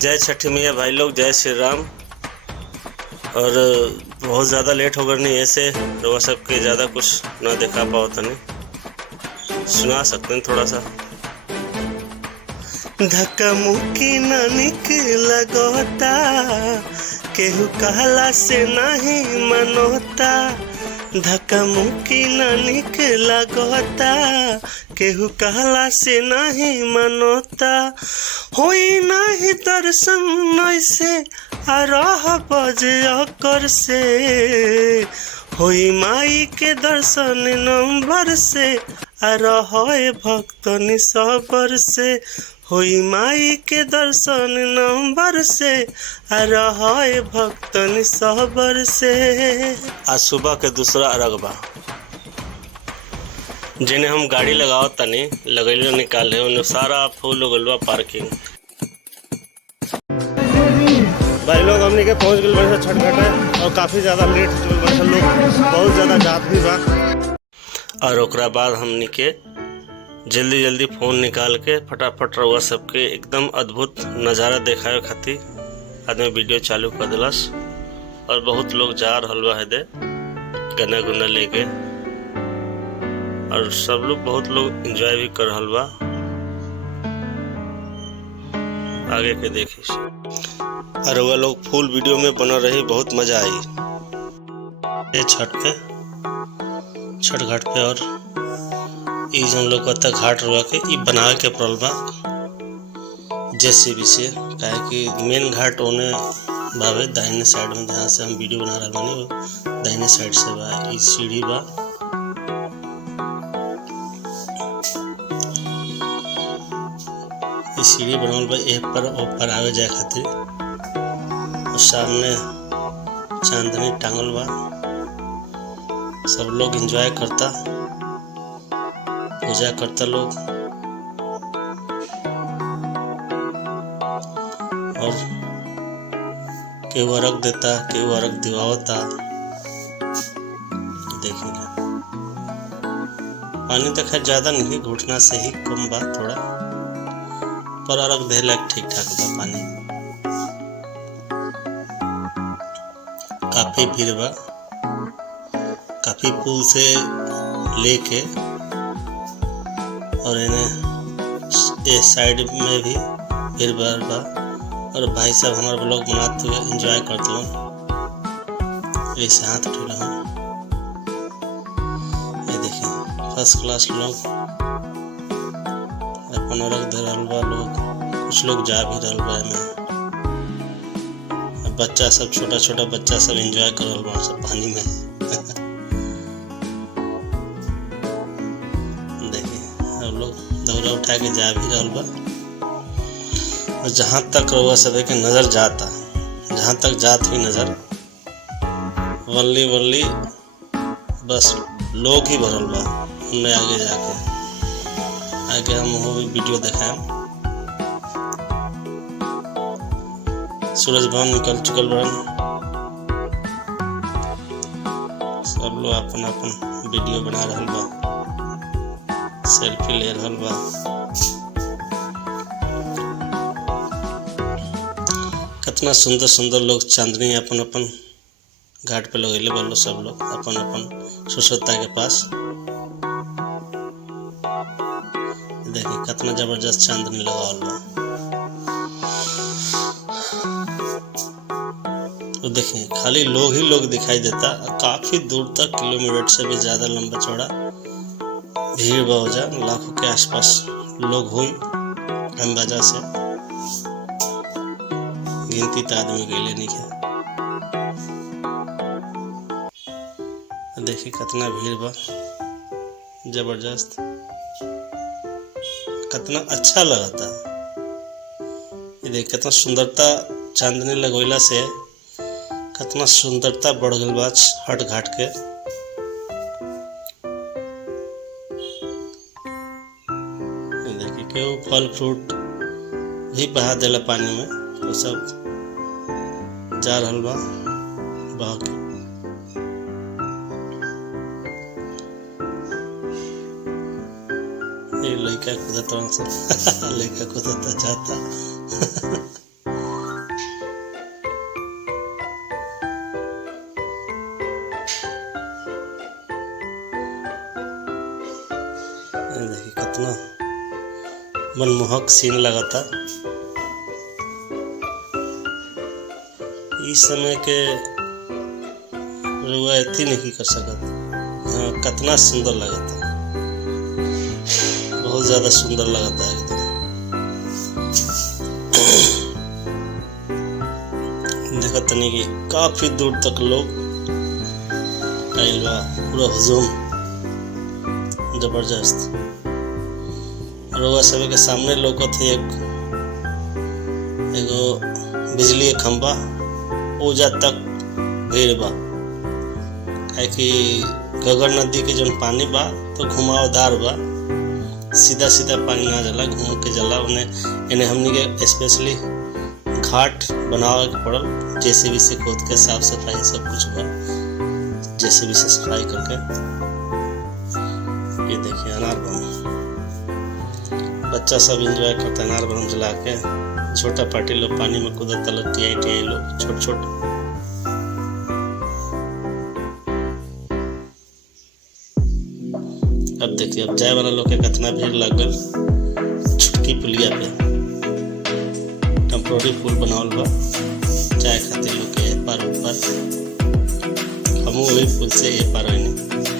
जय छठी मैया भाई लोग, जय श्री राम। और बहुत ज़्यादा लेट हो गई नहीं, ऐसे रउआ सबके ज़्यादा कुछ ना देखा पाओ तनी सुना सकते हैं थोड़ा सा। धक्का मुक्की ना निक लगोता, केहू कहला से नहीं मनोता। धक्का मुक्की ना निक लगोता, केहू कहला से नहीं मनोता। होई नहीं दर्शन ऐसे आरह बजे अकर से, होई माई के दर्शन नंबर से आरह भक्तन सबर से। होई माई के दर्शन नंबर से आरह भक्तन सबर से। आज सुबह के दूसरा अर्घ बा, जिन्हें हम गाड़ी लगाओ तनी लगैलो निकाले उन्हें सारा फूल हो गइल बा पार्किंग। भाई लोग हमने के पहुंच गए बड़े छठ घाट और काफ़ी ज़्यादा लेट हो चुके बड़े लोग, बहुत ज़्यादा जात भी बा। और ओकरा बाद हमने के जल्दी जल्दी फ़ोन निकाल के फटाफट रउआ सबके एकदम अद्भुत नज़ारा देखावे खातिर आदमी वीडियो चालू कर दिलस। और बहुत लोग जा रहल बा हेदे गन्ना गुन्ना लेके, और सब लोग बहुत लोग एंजॉय भी कर रहल बा। आगे के देखिए और वह लोग फुल वीडियो में बना रही, बहुत मजा आई ये छठ घाट पे। और ये जन लोग कहता घाट रुआ के ये बनावे के पड़ल बा जेसीबी से, काहे कि मेन घाट ओने बावे दाहिने साइड में, जहाँ से हम वीडियो बना रहे बानी वो दाहिने साइड से बा। ये सीढ़ी बा, ये सीढ़ी बनल बा एक पर ऊपर आवे जाए खातिर। और सामने चांदनी टांगल बा, सब लोग एंजॉय करता, पूजा करता लोग। और केहू अर्घ देता, केहू अर्घ दिवावता। देखिए पानी तो खैर ज्यादा नहीं, घुटना से ही कम बा थोड़ा, पर अर्घ दे लायक ठीक ठाक बा पानी। काफी भीड़ बा, काफी पुल से लेके और इन्हें साइड में भी भीड़ बा। और भाई साहब हमारे ब्लॉग बनाते हुए एंजॉय करते हुए ऐसे हाथ उठे हूँ। ये देखिए फर्स्ट क्लास लोग अपन अर्घ दे रहल बा लोग, कुछ लोग जा भी रहल बा में। बच्चा सब, छोटा छोटा बच्चा सब एंजॉय कर रहल बा सब पानी में। देखिए हम लोग दौरा उठा के जा भी रहल बा। और जहाँ तक रउआ सब के नजर जाता, जहाँ तक जात हुई नजर, वल्ली बस लोग ही भरल बा। हमने आगे जाके हम वो भी वीडियो दिखाएं। सूरज भगवान निकल चुकल बड़न, सब लोग अपन अपन वीडियो बना रहल बा, सेल्फी ले रहल बा। कितना सुंदर सुंदर लोग चांदनी अपन अपन घाट पे लगेले बा, सब लोग अपन अपन स्वच्छता के पास। देखिए कितना जबरदस्त चांदनी लगावल बा। तो देखिए खाली लोग ही लोग दिखाई देता, काफी दूर तक, किलोमीटर से भी ज्यादा लंबा चौड़ा भीड़ बा हो जा, लाखों के आसपास लोग हुई अंदाजा से, गिनती तो आदमी के लिए नहीं है। देखिए कितना भीड़ बा, जबरदस्त, कितना अच्छा लगता। ये देख कितना सुंदरता चांदनी लगोइला से कितना सुंदरता बढ़ गई बा छठ घाट के। देखिए केहू फल फ्रूट भी बहा देला पानी में, तो सब जा रहल बा बहा के। ये लड़का कूदता लड़का कूदता जाता। मनमोहक सीन लगा था। इस समय के रुआ एथी नहीं कर सकत। हाँ, कितना सुंदर लगा था, बहुत ज़्यादा सुंदर लगा था एकदम। देखा तनी कि काफ़ी दूर तक लोग आइल बा, पूरा हुजूम जबरदस्त। रुआ सभी के सामने लौकत है एगो बिजली के खंभा, ओजा तक भीड़ बा। काहे कि घगर नदी के जौन पानी बा तो घुमावदार बा, सीधा सीधा पानी ना जाला, घूम के जाला। उन्हें हमनी के स्पेशली घाट बनावे के पड़ल, जेसीबी से खोद के साफ सफाई सब कुछ बा, जेसीबी से सफाई करके। ये देखिए अनार बम, बच्चा सब एंजॉय करता है अनार बम जला के। छोटा पार्टी लोग पानी में कूदता लोग, टियाई लोग छोट छोट। अब देखिए अब जाए वाला लोग के कितना भीड़ लगल। छुटकी पुलिया पे टेम्पोररी पुल बनावल बा, जाए खातिर लोग के पार ऊपर। हमू वही पुल से ये पार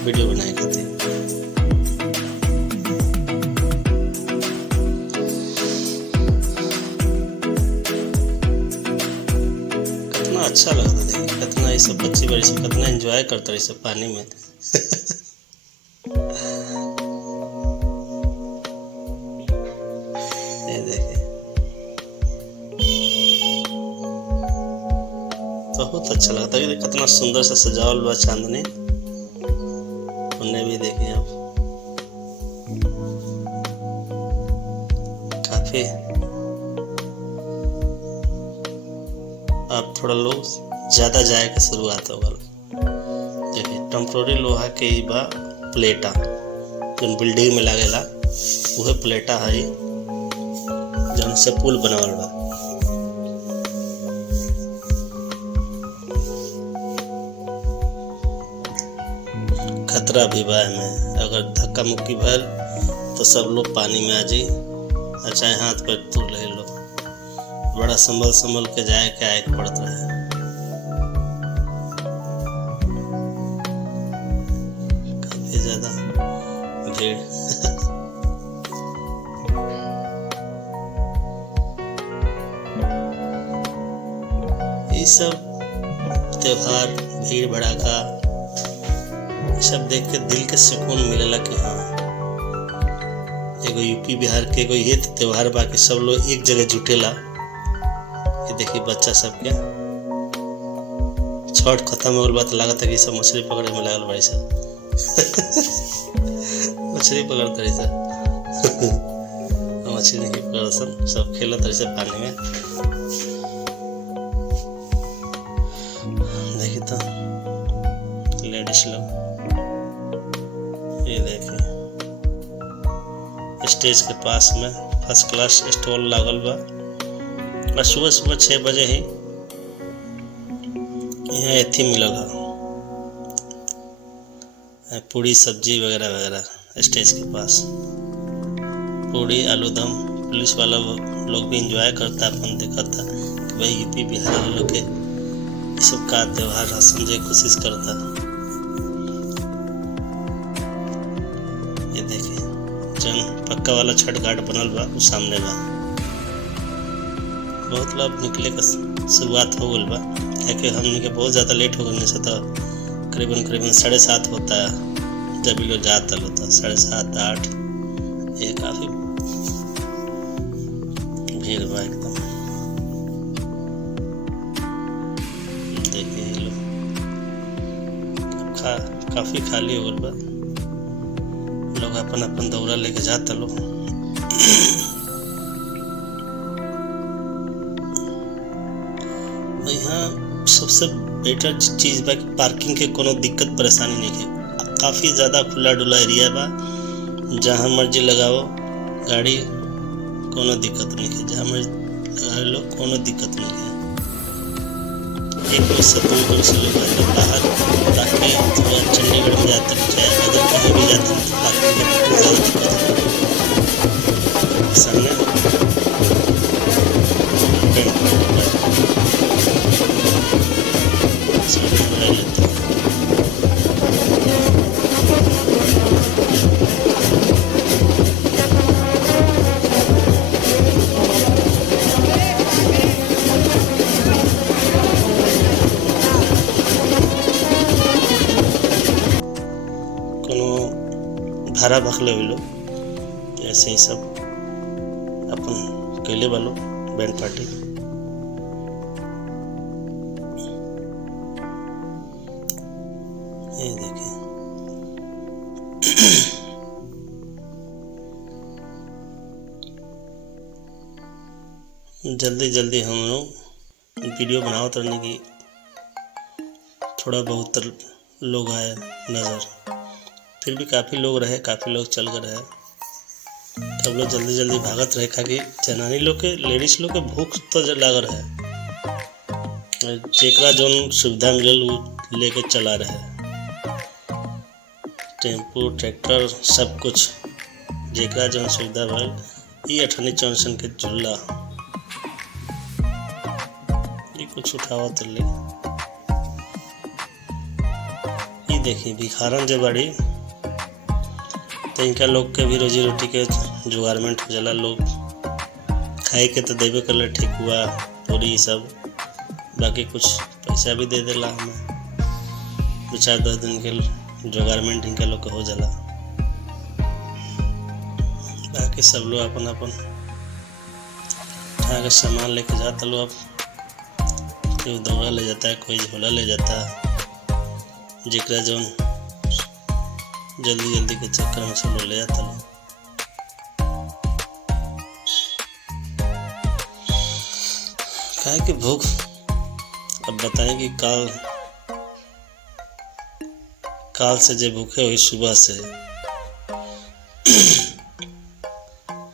वीडियो बनाए खातिर। कितना अच्छा लगता है, देखिए कितना ये सब बच्चे बड़ी सब कितना एंजॉय करता है सब पानी में। ये देखिए बहुत अच्छा लगता है, कितना सुंदर सा सजावल बा चांदनी। उन्हें भी देखिए आप काफी, अब थोड़ा लोग ज्यादा जाए के शुरुआत होगा। देखिए टेम्पोररी लोहा के ही बा प्लेटा, जो बिल्डिंग में लागेला वह प्लेटा है जौन से पुल बनावल बा। खतरा भी बा में, अगर धक्का मुक्की भर तो सब लोग पानी में आ जाई, चाहे हाथ पैर तोड़ ले लो। बड़ा संभल संभल के जाए के आए पड़त रहे। काफी ज्यादा भीड़। ये सब त्योहार भीड़ भड़ाका सब देख के दिल के सुकून मिलेला कि हाँ एगो यूपी बिहार के एगो ये त्योहार बा कि सब लोग एक जगह जुटेला। ये देखिए बच्चा सबके छठ खत्म हो गल, लागत है कि सब मछली पकड़े में लागल बड़ी सा। मछली पकड़ते रही सा। मछली नहीं पकड़ सन, सब खेलत रही से पानी में। देखिए तो लेडीज लोग, ये देखिए स्टेज के पास में फर्स्ट क्लास स्टॉल लागल बा। और सुबह सुबह 6 बजे ही यहाँ एथी मिलल है, पूड़ी सब्जी वगैरह वगैरह स्टेज के पास। पूड़ी आलू दम, पुलिस वाला लोग भी एंजॉय करता, अपन देखता कि भाई यूपी बिहार लोग के ये सब का त्योहार समझे कोशिश करता। ये देखिए जन पक्का वाला छठ घाट बनल बा वो सामने बा। बहुत लोग निकले का शुरुआत हो गल बा, क्योंकि हमने के बहुत ज़्यादा लेट हो गए से तो करीबन 7:30 होता है जब लोग जाता होता 7:30 8। ये काफ़ी भीड़ बा एकदम। देखिए ये लोग काफ़ी खाली हो गल बा, लोग अपन अपन दौरा लेके जाता लोग। यहाँ सबसे बेटर चीज़ बा कि पार्किंग के कोनो दिक्कत परेशानी नहीं है। काफ़ी ज़्यादा खुला डुला एरिया बा, जहाँ मर्जी लगाओ गाड़ी, कोनो दिक्कत नहीं है। जहाँ मर्जी लगा लो, कोनो दिक्कत नहीं है। एक बजे से 2 बजे से लोग बाहर, ताकि चंडीगढ़ में जाते हैं चाहे अदर कहीं भी जाते हैं तो पार्किंग में बहुत ज़्यादा दिक्कत है। सामने भाड़ा भखले हुए लोग ऐसे ही सब अपन कैले वालों बैंड पार्टी। ये देखिए जल्दी जल्दी हम लोग वीडियो बनावत रहने की थोड़ा बहुत लोग आए नज़र, फिर भी काफ़ी लोग रहे, काफ़ी लोग चल कर रहे। तब लोग जल्दी जल्दी भागत रहे कि जनानी लोग के लेडीज लोग के भूख तो लागल रहे, जेकरा जौन सुविधा मिलल वो लेके चला रहे, टेम्पू ट्रैक्टर सब कुछ जेकरा जौन सुविधा भल। ये 98 के झूला ये कुछ उठावा तो ले। ये देखिए भिखारन जे बाड़ी तो इनका लोग के भी रोजी रोटी के जुगारमेंट हो जाला, लोग खाए के तो देवे कर ले ठेकुआ पूरी सब, बाकी कुछ पैसा भी दे देला हमें, 2-4-10 दिन के जुगारमेंट इनका लोग के हो जाला। बाकी सब लोग अपन अपन उठा के सामान लेके जाता लोग, कोई दौड़ा ले जाता है, कोई झोला ले जाता है, जेकरा जौन जल्दी जल्दी के चक्कर में सब ले जाता लोग। काहे कि भूख, अब बताएं कि काल से जो भूखे हुई सुबह से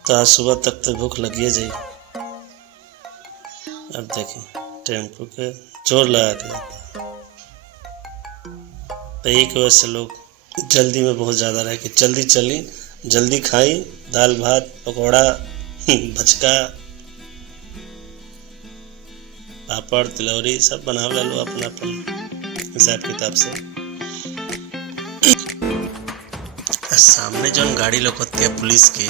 तो आज सुबह तक तो भूख लगी जाए। अब देखिए टेम्पू के जोर लगा के जाता है, तो एक वजह से लोग जल्दी में बहुत ज़्यादा रहे कि जल्दी चली जल्दी खाई, दाल भात पकौड़ा भचका पापड़ तिलौरी सब बना लो अपना अपन हिसाब किताब से। सामने जौन गाड़ी लोकती है पुलिस की,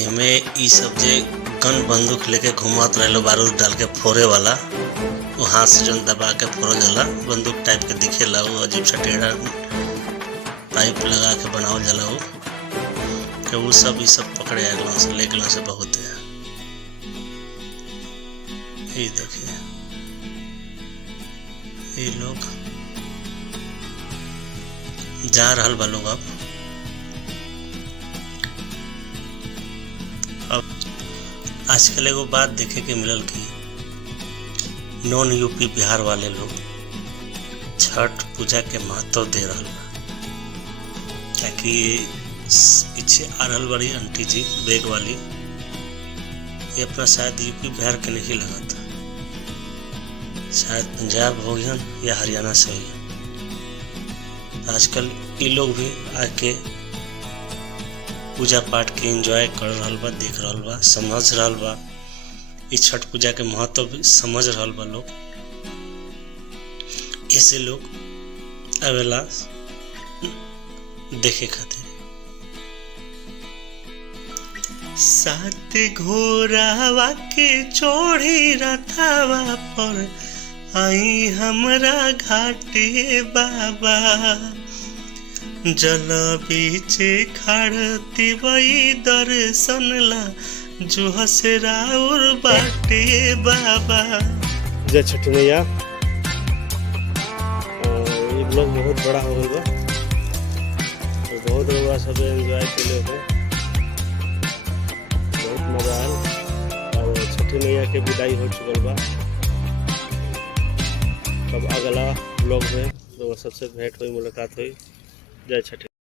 एमे ई सब जे गन बंदूक लेके घुमात रहे लो, बारूद डाल के फोड़े वाला, वो हाथ से जौन दबा के फोड़ल जाला, बंदूक टाइप के दिखेला, वो अजीब सा टेढ़ा पाइप लगा के बनावल जाला वो, कि वो सब ये सब पकड़े अगला से ले गला से बहुत है। ये देखिए ये लोग जा रहल बा लोग। अब आजकल एगो बात देखे के मिलल कि नॉन यूपी बिहार वाले लोग छठ पूजा के महत्व दे रहा बा, ताकि पीछे आ रहल बड़ी आंटी जी बैग वाली, ये अपना शायद यूपी बिहार के नहीं लगा था, शायद पंजाब हो गया या हरियाणा से हो। आजकल ये लोग भी आके पूजा पाठ के एंजॉय कर रहा बा, देख रहा बा, समझ रहा बा, इस छठ पूजा के महत्व भी समझ रहा बा लोग। ऐसे लोग अवेला देखे खातिर। सात घोड़ावा के चोढ़ी रथावा पर आई हमरा घाटे बाबा, जल बीचे खड़ती वही दर्शन ला जो हसरा और बाटे बाबा। जय छठी मैया। ये ब्लॉग बहुत बड़ा हो गया, बहुत लोग सब एंजॉय के लिए बहुत मजा आया, और छठी मैया के विदाई हो चुकल बा। अब अगला ब्लॉग में तो सबसे भेंट हुई, मुलाकात हुई। जय छठी।